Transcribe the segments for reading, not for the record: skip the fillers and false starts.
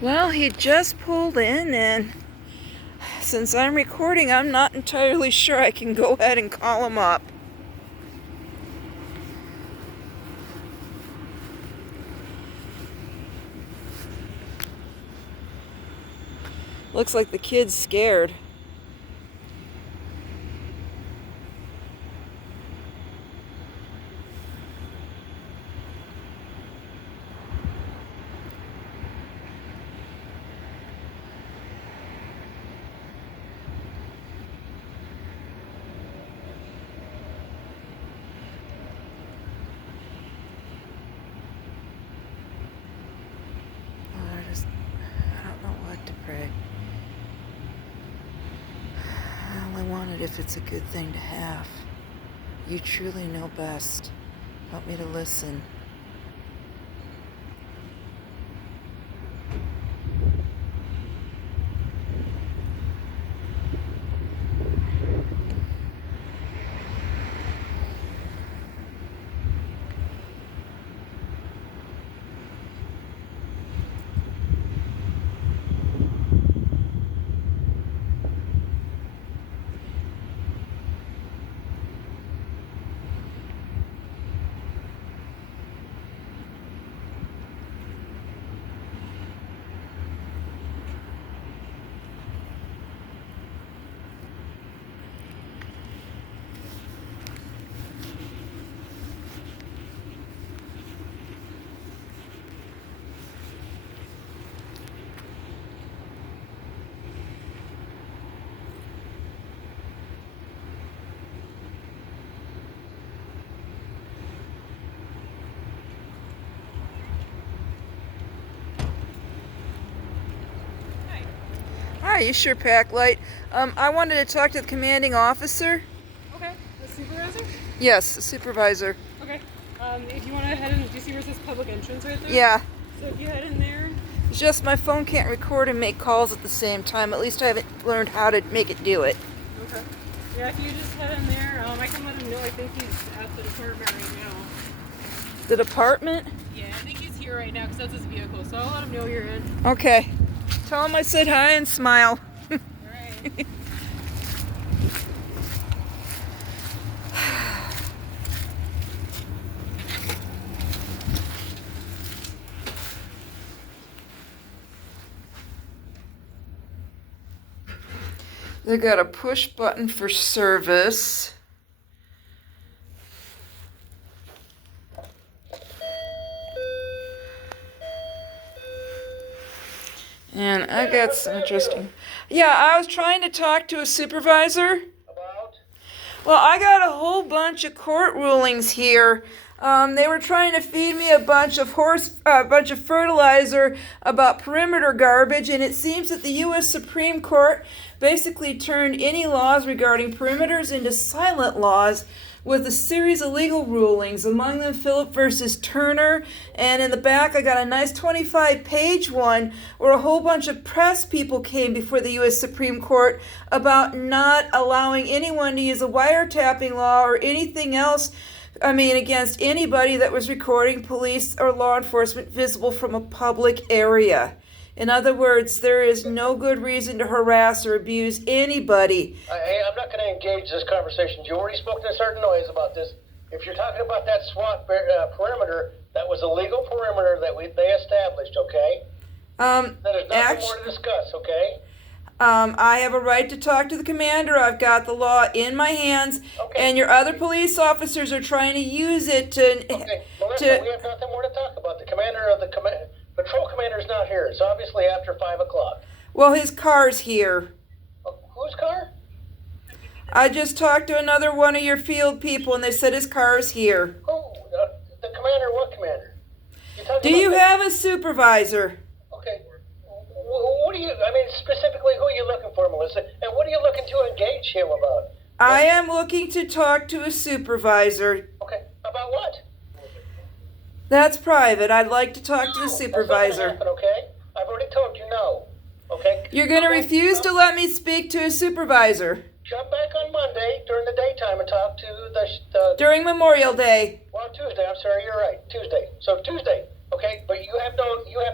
Well, he just pulled in, and since I'm recording, I'm not entirely sure I can go ahead and call him up. Looks like the kid's scared. I don't know what to pray. I only want it if it's a good thing to have. You truly know best. Help me to listen. Hi, you sure pack light. I wanted to talk to the commanding officer. Okay, the supervisor? Yes, the supervisor. Okay. If you want to head in, do you see where it says public entrance right there? Yeah. So if you head in there. It's just my phone can't record and make calls at the same time. At least I haven't learned how to make it do it. Okay. Yeah, if you just head in there, I can let him know. I think he's at the department right now. The department? Yeah, I think he's here right now because that's his vehicle. So I'll let him know you're in. Okay. Tell him I said hi and smile. All right. They got a push button for service. And I got some interesting. Yeah, I was trying to talk to a supervisor. About? Well, I got a whole bunch of court rulings here. They were trying to feed me a bunch of fertilizer about perimeter garbage, and it seems that the U.S. Supreme Court basically turned any laws regarding perimeters into silent laws with a series of legal rulings, among them Philip versus Turner, and in the back I got a nice 25-page one where a whole bunch of press people came before the U.S. Supreme Court about not allowing anyone to use a wiretapping law or anything else, against anybody that was recording police or law enforcement visible from a public area. In other words, there is no good reason to harass or abuse anybody. Hey, I'm not going to engage this conversation. You already spoke to a certain noise about this. If you're talking about that SWAT perimeter, that was a legal perimeter that they established, okay? There's nothing more to discuss, okay? I have a right to talk to the commander. I've got the law in my hands, Okay. And your other police officers are trying to use it to. Okay, Melissa, we have nothing more to talk about. The commander of the patrol commander is not here. It's obviously after 5 o'clock. Well, his car's here. Whose car? I just talked to another one of your field people, and they said his car's here. Who? The commander? What commander? Do you have a supervisor? Okay. What do you? Specifically, who are you looking for, Melissa? And what are you looking to engage him about? I am looking to talk to a supervisor. Okay. About what? That's private. I'd like to talk to the That's supervisor. not gonna happen, okay? I've already told you no. Okay? You're going to refuse to let me speak to a supervisor Jump back on Monday during the daytime and talk to the during Memorial Day. Tuesday. I'm sorry, you're right. Tuesday. So Tuesday. Okay, but you have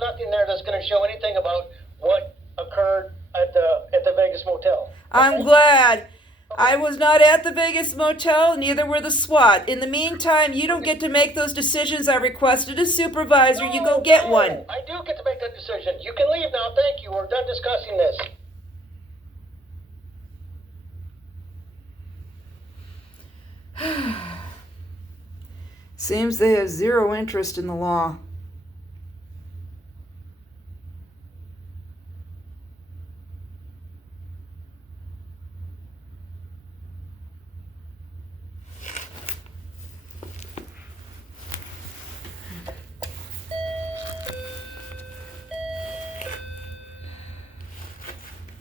nothing there that's going to show anything about what occurred at the Vegas motel. I'm glad. I was not at the Vegas motel, neither were the SWAT. In the meantime, you don't get to make those decisions. I requested a supervisor. You go get one. I do get to make that decision. You can leave now. Thank you. We're done discussing this. Seems they have zero interest in the law.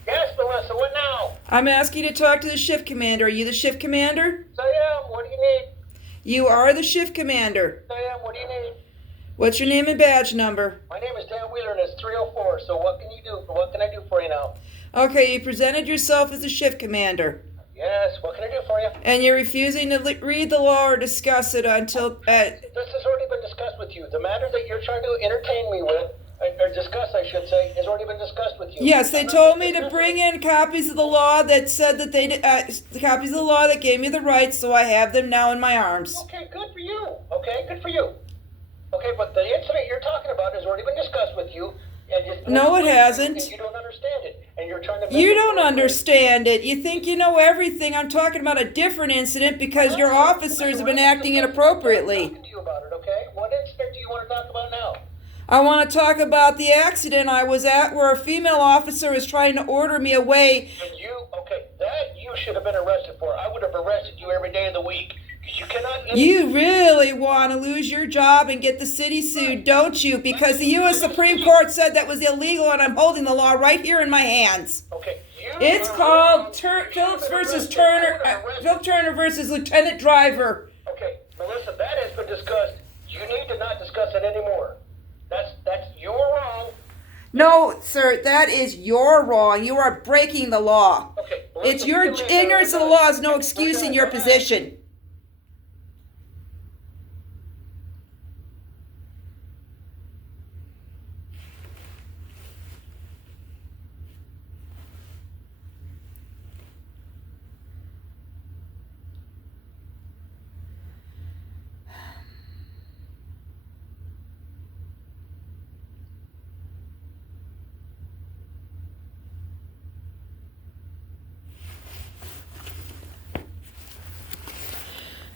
Yes, Melissa, what now? I'm asking you to talk to the shift commander. Are you the shift commander? I am. What do you need? You are the shift commander. I am. What do you need? What's your name and badge number? My name is Dan Wheeler and it's 304. So what can you do? What can I do for you now? Okay, you presented yourself as the shift commander. Yes, what can I do for you? And you're refusing to read the law or discuss it until... This has already been discussed with you. The matter that you're trying to entertain me with, or discuss, I should say, has already been discussed with you. Yes, they told me to bring in copies of the law that said that the copies of the law that gave me the rights, so I have them now in my arms. Okay, good for you. Okay, good for you. Okay, but the incident you're talking about has already been discussed with you. No, it hasn't. And you don't understand it, and you're trying to... You don't understand it. You think you know everything. I'm talking about a different incident because your officers have been acting inappropriately. I'm talking to you about it, okay? What incident do you want to talk about now? I want to talk about the accident I was at where a female officer was trying to order me away. And that you should have been arrested for. I would have arrested you every day of the week. You cannot... You really want to lose your job and get the city sued, don't you? Because the U.S. Supreme Court said that was illegal and I'm holding the law right here in my hands. Okay. It's called Phillips versus Turner, Philip Turner versus Lieutenant Driver. Okay, Melissa, that has been discussed. You need to not discuss it anymore. You're wrong. No, sir, that is your wrong. You are breaking the law. Okay, Melissa, It's your ignorance of the law is no excuse in your position.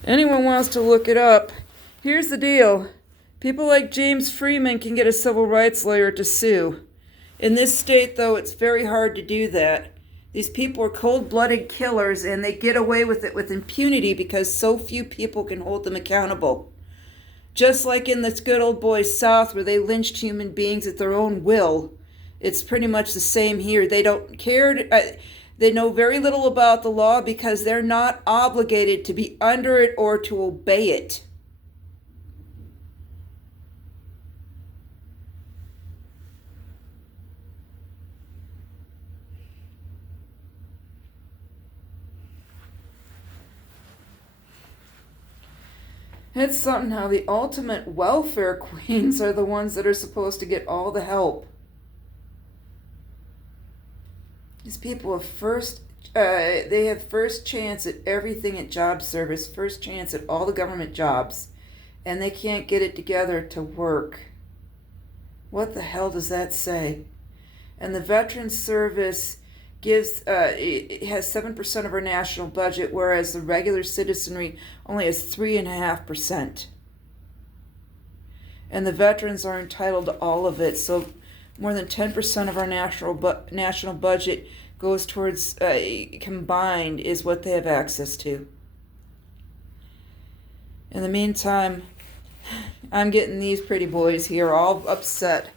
Anyone wants to look it up. Here's the deal. People like James Freeman can get a civil rights lawyer to sue. In this state, though, it's very hard to do that. These people are cold-blooded killers, and they get away with it with impunity because so few people can hold them accountable. Just like in this good old boys South where they lynched human beings at their own will, it's pretty much the same here. They don't care... They know very little about the law because they're not obligated to be under it or to obey it. It's something how the ultimate welfare queens are the ones that are supposed to get all the help. These people have they have first chance at everything at job service, first chance at all the government jobs, and they can't get it together to work. What the hell does that say? And the Veterans Service it has 7% of our national budget, whereas the regular citizenry only has 3.5%. And the veterans are entitled to all of it, so more than 10% of our national budget goes towards combined is what they have access to. In the meantime, I'm getting these pretty boys here all upset.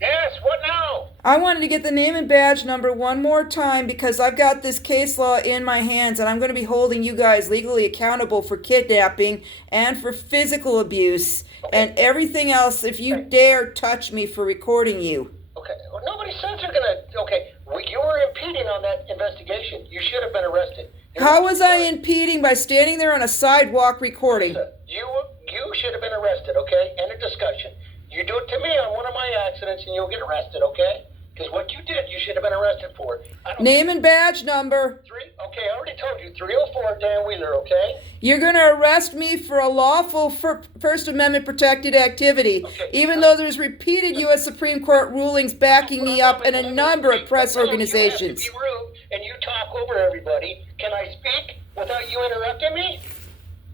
Yes, what now? I wanted to get the name and badge number one more time because I've got this case law in my hands and I'm going to be holding you guys legally accountable for kidnapping and for physical abuse and everything else if you dare touch me for recording you. Okay, well, nobody says you're gonna... Okay, we you were impeding on that investigation. You should have been arrested. How was I impeding by standing there on a sidewalk recording? You should have been arrested, okay? End of discussion. You do it to me on one of my accidents and you'll get arrested, okay? Because what you did, you should have been arrested for. Name and badge number. Okay, I already told you, 304 Dan Wheeler, okay? You're going to arrest me for a lawful First Amendment protected activity, even though there's repeated U.S. Supreme Court rulings backing me up and a number of press organizations. You have to be rude and you talk over everybody. Can I speak without you interrupting me?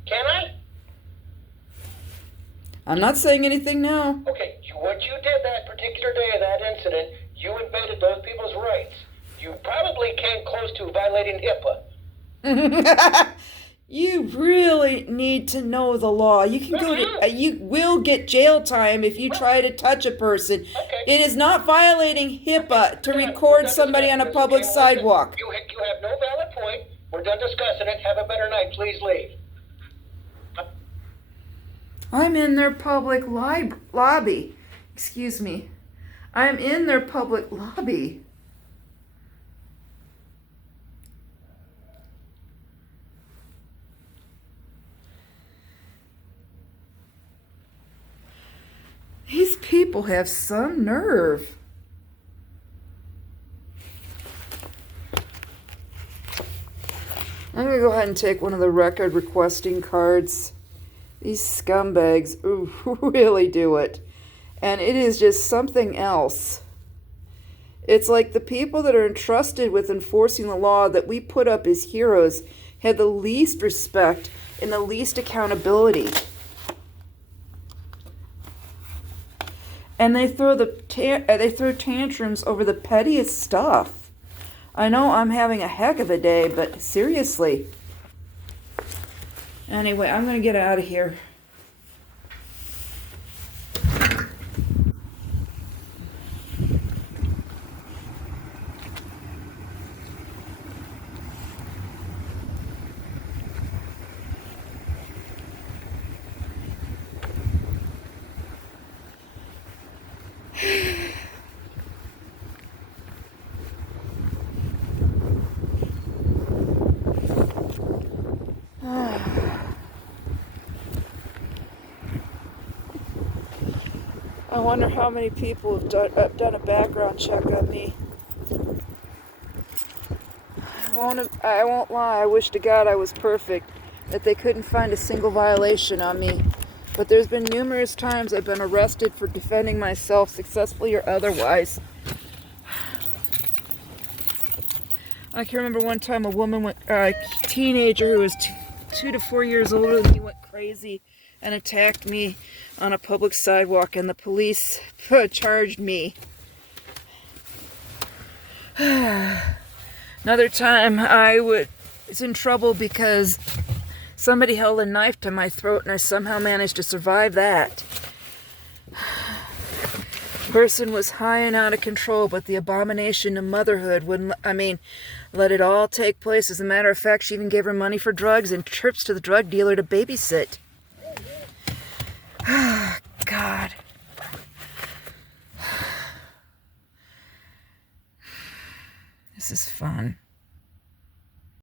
Can I? I'm not saying anything now. Okay, what you did that particular day of that incident, you invaded those people's rights. You probably came close to violating HIPAA. You really need to know the law. You can go to, you will get jail time if you try to touch a person. Okay. It is not violating HIPAA to record somebody on a public sidewalk. You have no valid point. We're done discussing it. Have a better night. Please leave. I'm in their public lobby. Excuse me. I'm in their public lobby. These people have some nerve. I'm going to go ahead and take one of the record requesting cards. These scumbags really do it. And it is just something else. It's like the people that are entrusted with enforcing the law that we put up as heroes had the least respect and the least accountability. And they throw tantrums over the pettiest stuff. I know I'm having a heck of a day, but seriously. Anyway, I'm going to get out of here. I wonder how many people have done a background check on me. I won't lie, I wish to God I was perfect, that they couldn't find a single violation on me. But there's been numerous times I've been arrested for defending myself, successfully or otherwise. I can remember one time a teenager who was 2 to 4 years older than me went crazy and attacked me on a public sidewalk, and the police charged me. Another time I was in trouble because somebody held a knife to my throat and I somehow managed to survive that. Person was high and out of control, but the abomination of motherhood wouldn't, let it all take place. As a matter of fact, she even gave her money for drugs and trips to the drug dealer to babysit. God. This is fun.